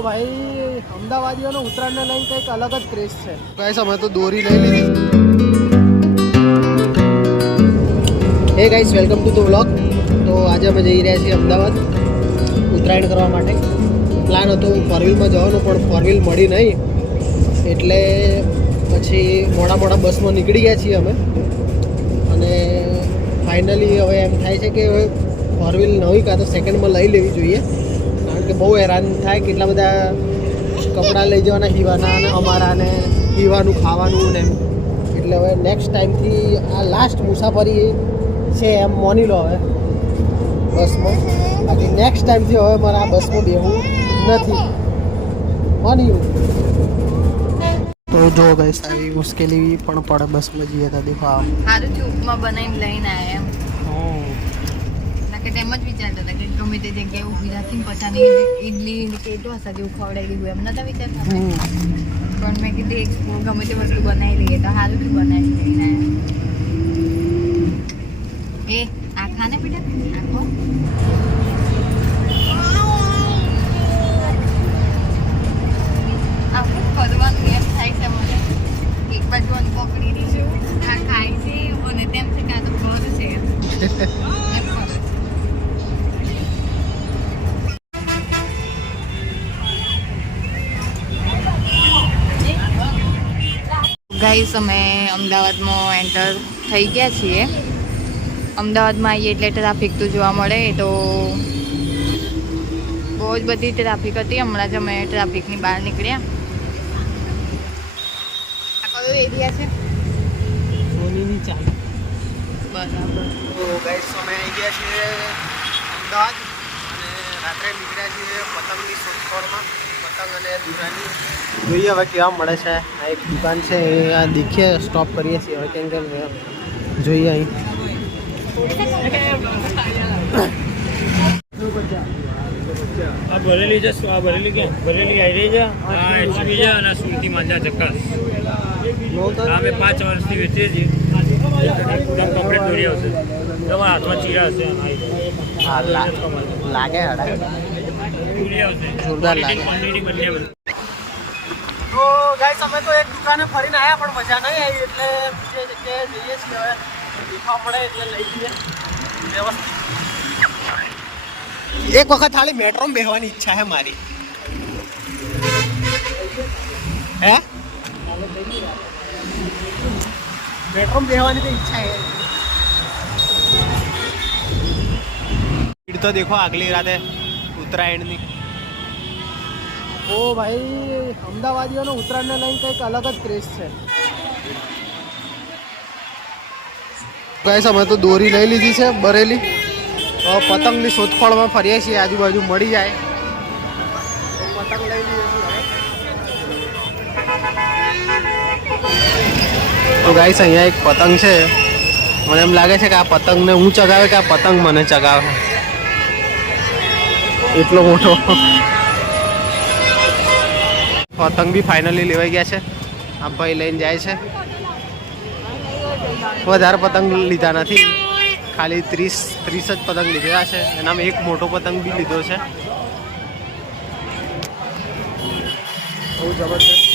ભાઈ અમદાવાદીઓનો ઉત્તરાયણને લઈને કંઈક અલગ જ ક્રેઝ છે ગાઈસ અમે તો દોરી લઈ લીધી હે guys welcome to the vlog તો આજે અમે જઈ રહ્યા છીએ અમદાવાદ ઉત્તરાયણ કરવા માટે પ્લાન હતો ફોર વ્હીલમાં જવાનો પણ ફોર વ્હીલ મળી નહીં એટલે પછી મોડા બસમાં નીકળી ગયા છીએ અમે અને ફાઇનલી હવે એમ થાય છે કે ફોર વ્હીલ નવી કાં તો સેકન્ડમાં લઈ લેવી જોઈએ કારણ કે બહુ હેરાન થાય કેટલા બધા કપડાં લઈ જવાના હીવાના અને અમારા ને પીવાનું ખાવાનું ને એટલે હવે નેક્સ્ટ ટાઈમથી આ લાસ્ટ મુસાફરી છે એમ માની લો હવે બસમાં બાકી નેક્સ્ટ ટાઈમથી હવે મારે આ બસમાં બેહવું નથી માની તો જો ગાઈસ આવી મુશ્કેલી પણ પડે બસમાં જઈએ તો દેખો સારું ચૂપમાં બનાવીને લઈને આવ્યા એમ કે તેમ જ વિચારતા હતા કે ગમે તે જગ્યાએ ઊભી રાખીને પચાની ઇડલી કેટલો હશે જેવું ખવડાવી દીધું એમ નતા વિચારતા પણ મેં કીધું ગમે તે વસ્તુ બનાવી લઈએ તો સારું શું બનાવી લઈને આવ્યા એ આખા ને બેટા આખો આખું કરવાનું એમ થાય છે મને એક બાજુ પકડી દઈશું આ ખાય છે અને તેમ છે કે આ તો ઘર છે ગાઈસ અમે અમદાવાદમાં એન્ટર થઈ ગયા છીએ અમદાવાદમાં આવીએ એટલે ટ્રાફિક તો જોવા મળે તો બહુ જ બધી ટ્રાફિક હતી હમણાં જ અમે ટ્રાફિકની બહાર નીકળ્યા આ કયો એરિયા છે સોનીની ચાલ બરાબર તો ગાઈસ અમે આવી ગયા છીએ અમદાવાદ અને રાત્રે નીકળ્યા છીએ પતંગની શોધખોળમાં પતંગ અને દુરાની જોઈએ હવે કેવા મળે છે આ એક દુકાન છે એ આ દેખીએ સ્ટોપ કરીએ છીએ હવે કેમ કેમ જોઈએ અહીં આ ભરેલી છે આ ભરેલી ક્યાં ભરેલી આવી રહી છે આ એચપી છે અને સુરતી માંજા ચક્કાસ આ અમે 5 વર્ષથી વેચીએ છીએ એકદમ કમ્પ્લીટ દોરી આવશે તમારા હાથમાં ચીરા હશે લાગે દોરી આવશે જોરદાર લાગે તો ગાઈસ અમે તો એક દુકાને ફરીને આવ્યા પણ મજા નહીં આવી એટલે બીજી જગ્યાએ જઈએ છીએ હવે દેખવા મળે એટલે લઈ લઈએ વ્યવસ્થિત એક વખત ખાલી મેટ્રોમાં બેસવાની ઈચ્છા છે મારી હે મેટ્રોમાં બેસવાની તો ઈચ્છા છે ભીડ તો દેખો આગલી રાતે ઉત્તરાયણની ઓ ભાઈ અમદાવાદીઓનો ઉત્તરાયણને લઈને કંઈક અલગ જ ક્રેઝ છે ગાઈસ અમે તો દોરી લઈ લીધી છે બરેલી પતંગની શોધખોળમાં ફરીએ છીએ આજુબાજુ મળી જાય તો પતંગ લઈ લઈએ તો ગાઈસ અહીંયા એક પતંગ છે મને એમ લાગે છે કે આ પતંગને હું ચગાવે કે આ પતંગ મને ચગાવે એટલો મોટો પતંગ બી ફાઇનલી લેવાઈ ગયા છે આ ભાઈ લઈને જાય છે વધારે પતંગ લીધા નથી ખાલી 30 જ પતંગ લીધેલા છે એનામાં એક મોટો પતંગ બી લીધો છે બહુ જબરદસ્ત